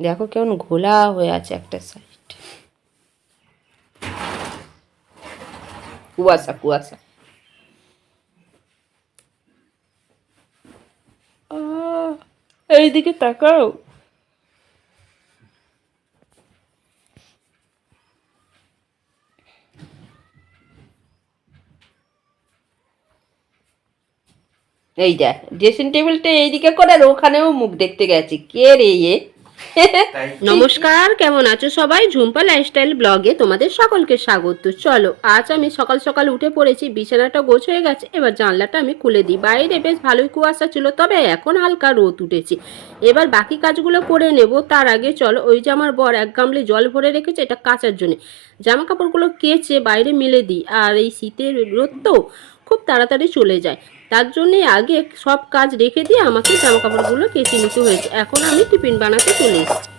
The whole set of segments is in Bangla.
দেখো কেমন ঘোলা হয়ে আছে একটা সাইড, কুয়াশা কুয়াশা। এইদিকে তাকাও। এই দেখ ড্রেসিং টেবিলটা এইদিকে করে আর ওখানেও মুখ দেখতে গেছি, কে রে এ? নমস্কার, কেমন আছো সবাই? ঝুম্পা লাইফস্টাইল ব্লগে তোমাদের সকলকে স্বাগত। চলো আজ আমি সকাল সকাল উঠে পড়েছি, বিছানাটা গোছ হয়ে গেছে। এবার জানলাটা আমি খুলে দিই। বাইরে বেশ ভালোই কুয়াশা ছিল, তবে এখন হালকা রোদ উঠেছে। এবার বাকি কাজগুলো করে নেব। তার আগে চলো, ওই যে আমার বর এক গামলে জল ভরে রেখেছে এটা কাচার জন্য, জামা কাপড়গুলো কেচে বাইরে মেলে দিই। আর এই শীতের রোদ তো খুব তাড়াতাড়ি চলে যায়, তার জন্যে আগে সব কাজ রেখে দিয়ে আমাকে জামা কাপড়গুলো কেচে নিতে হয়েছে। এখন আমি টিফিন বানাতে চলে এসেছি।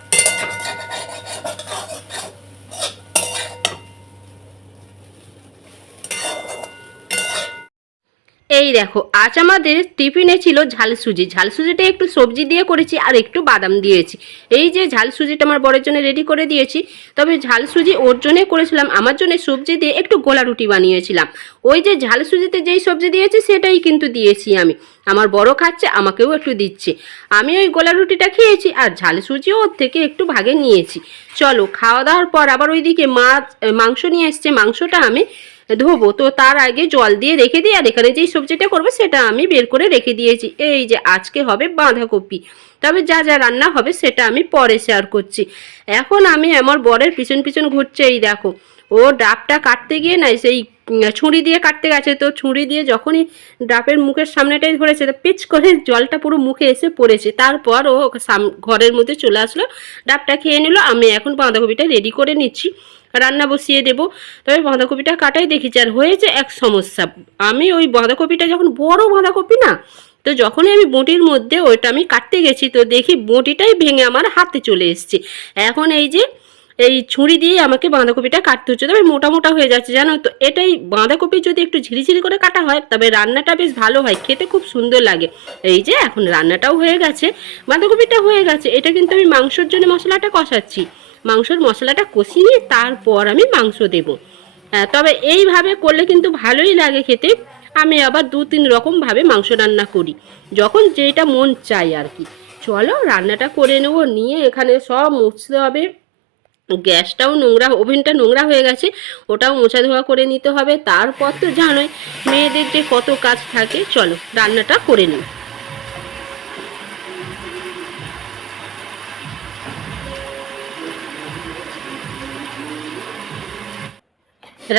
এই দেখো আজ আমাদের টিফিনে ছিল ঝাল সুজি। ঝাল সুজিটা একটু সবজি দিয়ে করেছি আর একটু বাদাম দিয়েছি। এই যে ঝাল সুজিটা আমার বরের জন্য রেডি করে দিয়েছি, তবে ঝাল সুজি ওর জন্যে করেছিলাম, আমার জন্য সবজি দিয়ে একটু গোলা রুটি বানিয়েছিলাম। ওই যে ঝাল সুজিতে যেই সবজি দিয়েছি সেটাই কিন্তু দিয়েছি আমি। আমার বড় খাচ্ছে, আমাকেও একটু দিচ্ছে। আমি ওই গোলা রুটিটা খেয়েছি আর ঝাল সুজিও ওর থেকে একটু ভাগে নিয়েছি। চলো খাওয়া দাওয়ার পর আবার ওইদিকে মাংস নিয়ে এসছে, মাংসটা আমি ধোবো। তো তার আগে জল দিয়ে রেখে দিই, আর এখানে যেই সবজিটা করবো সেটা আমি বের করে রেখে দিয়েছি। এই যে আজকে হবে বাঁধাকপি, তবে যা যা রান্না হবে সেটা আমি পরে শেয়ার করছি। এখন আমি আমার বরের পিছন পিছন ঘুরছে। এই দেখো ও ডাবটা কাটতে গিয়ে না সেই ছুরি দিয়ে কাটতে গেছে, তো ছুরি দিয়ে যখনই ডাবের মুখের সামনেটাই ধরেছে পিচ করে জলটা পুরো মুখে এসে পড়েছে। তারপর ও ঘরের মধ্যে চলে আসলো, ডাবটা খেয়ে নিল। আমি এখন বাঁধাকপিটা রেডি করে নিচ্ছি, রান্না বসিয়ে দেব। তবে বাঁধাকপিটা কাটাই দেখেছি, আর হয়েছে এক সমস্যা। আমি ওই বাঁধাকপিটা যখন বড় বাঁধাকপি না, তো যখনই আমি বটির মধ্যে ওইটা আমি কাটতে গেছি তো দেখি বটিটাই ভেঙে আমার হাতে চলে এসছে। এখন এই যে এই ছুরি দিয়ে আমাকে বাঁধাকপিটা কাটতে হচ্ছে, তবে মোটা মোটা হয়ে যাচ্ছে জানো তো। এটাই বাঁধাকপি যদি একটু ঝিরিঝিরি করে কাটা হয় তবে রান্নাটা বেশ ভালো হয়, খেতে খুব সুন্দর লাগে। এই যে এখন রান্নাটাও হয়ে গেছে, বাঁধাকপিটা হয়ে গেছে। এটা কিন্তু আমি মাংসের জন্য মশলাটা কষাচ্ছি। মাংসের মশলাটা কষিয়ে তারপর আমি মাংস দেব। তবে এইভাবে করলে কিন্তু ভালোই লাগে খেতে। আমি আবার 2-3 রকমভাবে মাংস রান্না করি, যখন যেটা মন চাই আর কি। চলো রান্নাটা করে নেবো। নিয়ে এখানে সব মুছতে হবে। গ্যাসটাও নোংরা, ওভেনটা নোংরা হয়ে গেছে, ওটাও মোছা ধোয়া করে নিতে হবে। তারপর তো জানোই মেয়েদের যে কত কাজ থাকে। চলো রান্নাটা করে নিই।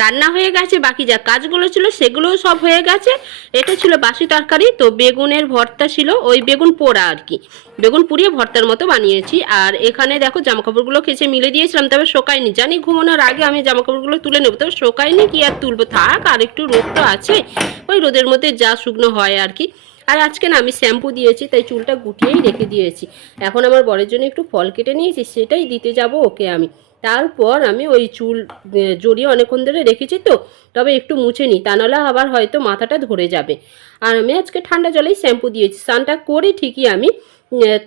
রান্না হয়ে গেছে, বাকি যা কাজগুলো ছিল সেগুলোও সব হয়ে গেছে। এটা ছিল বাসি তরকারি, তো বেগুনের ভর্তা ছিল, ওই বেগুন পোড়া আর কি, বেগুন পুড়িয়ে ভর্তার মতো বানিয়েছি। আর এখানে দেখো জামাকাপড়গুলো কেচে মিলে দিয়েছিলাম, তবে শোকায়নি। জানি ঘুমানোর আগে আমি জামাকাপড়গুলো তুলে নেবো, তবে শোকায়নি, কি আর তুলবো, থাক। আর একটু রোদ তো আছে, ওই রোদের মধ্যে যা শুকনো হয় আর কি। আর আজকে না আমি শ্যাম্পু দিয়েছি, তাই চুলটা গুটিয়েই রেখে দিয়েছি। এখন আমার বরের জন্য একটু ফল কেটে নিয়েছি, সেটাই দিতে যাব ওকে আমি। তারপর আমি ওই চুল জড়িয়ে অনেকক্ষণ ধরে রেখেছি, তো তবে একটু মুছে নিই, তা নাহলে আবার হয়তো মাথাটা ধরে যাবে। আর আমি আজকে ঠান্ডা জলেই শ্যাম্পু দিয়েছি, স্নানটা করি ঠিকই আমি,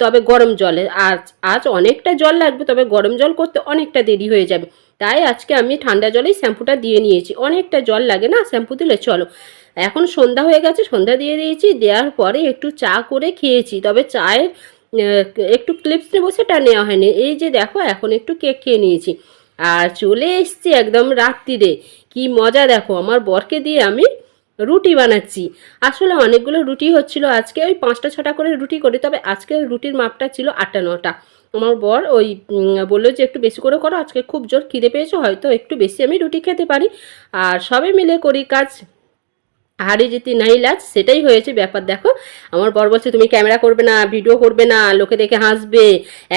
তবে গরম জলে। আজ অনেকটা জল লাগবে, তবে গরম জল করতে অনেকটা দেরি হয়ে যাবে, তাই আজকে আমি ঠান্ডা জলেই শ্যাম্পুটা দিয়ে নিয়েছি। অনেকটা জল লাগে না শ্যাম্পু দিলে। চলো এখন সন্ধ্যা হয়ে গেছে, সন্ধ্যা দিয়ে দিয়েছি। দেওয়ার পরে একটু চা করে খেয়েছি, তবে চায়ের একটু ক্লিপস নেবো সেটা নেওয়া হয়নি। এই যে দেখো এখন একটু কেক খেয়ে নিয়েছি, আর চলে এসছি একদম রাত্রিরে। কি মজা দেখো, আমার বরকে দিয়ে আমি রুটি বানাচ্ছি। আসলে অনেকগুলো রুটি হচ্ছিল আজকে, ওই 5টা-6টা করে রুটি করি, তবে আজকে রুটির মাপটা ছিল 8টা-9টা। আমার বর ওই বললো যে একটু বেশি করে করো, আজকে খুব জোর খিদে পেয়েছে, হয়তো একটু বেশি আমি রুটি খেতে পারি। আর সবাই মিলে করি কাজ, হারি জিতি নাই লাজ, সেটাই হয়েছে ব্যাপার। দেখো আমার বর বলছে তুমি ক্যামেরা করবে না, ভিডিও করবে না, লোকে দেখে হাসবে,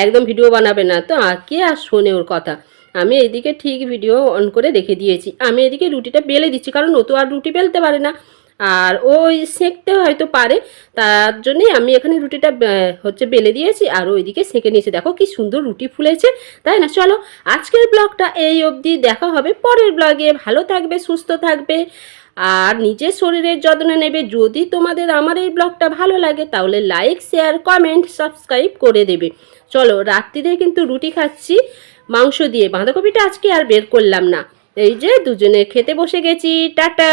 একদম ভিডিও বানাবে না। তো কে আর শোনে ওর কথা। আমি এদিকে ঠিক ভিডিও অন করে রেখে দিয়েছি, আমি এদিকে রুটিটা বেলে দিচ্ছি, কারণ ও তো আর রুটি বেলতে পারে না, আর ওই সেঁকতে হয়তো পারে, তার জন্যই আমি এখানে রুটিটা হচ্ছে বেলে দিয়েছি, আর ওইদিকে সেঁকে নিয়েছি। দেখো কি সুন্দর রুটি ফুলেছে, তাই না? চলো আজকের ব্লগটা এই অবধি, দেখা হবে পরের ব্লগে। ভালো থাকবে, সুস্থ থাকবে, আর নিজের শরীরের যত্ন নেবে। যদি তোমাদের আমার এই ব্লগটা ভালো লাগে তাহলে লাইক, শেয়ার, কমেন্ট, সাবস্ক্রাইব করে দেবে। চলো, রাত্রিরে কিন্তু রুটি খাচ্ছি মাংস দিয়ে। বাঁধাকপিটা আজকে আর বের করলাম না। এই যে দুজনে খেতে বসে গেছি। টাটা।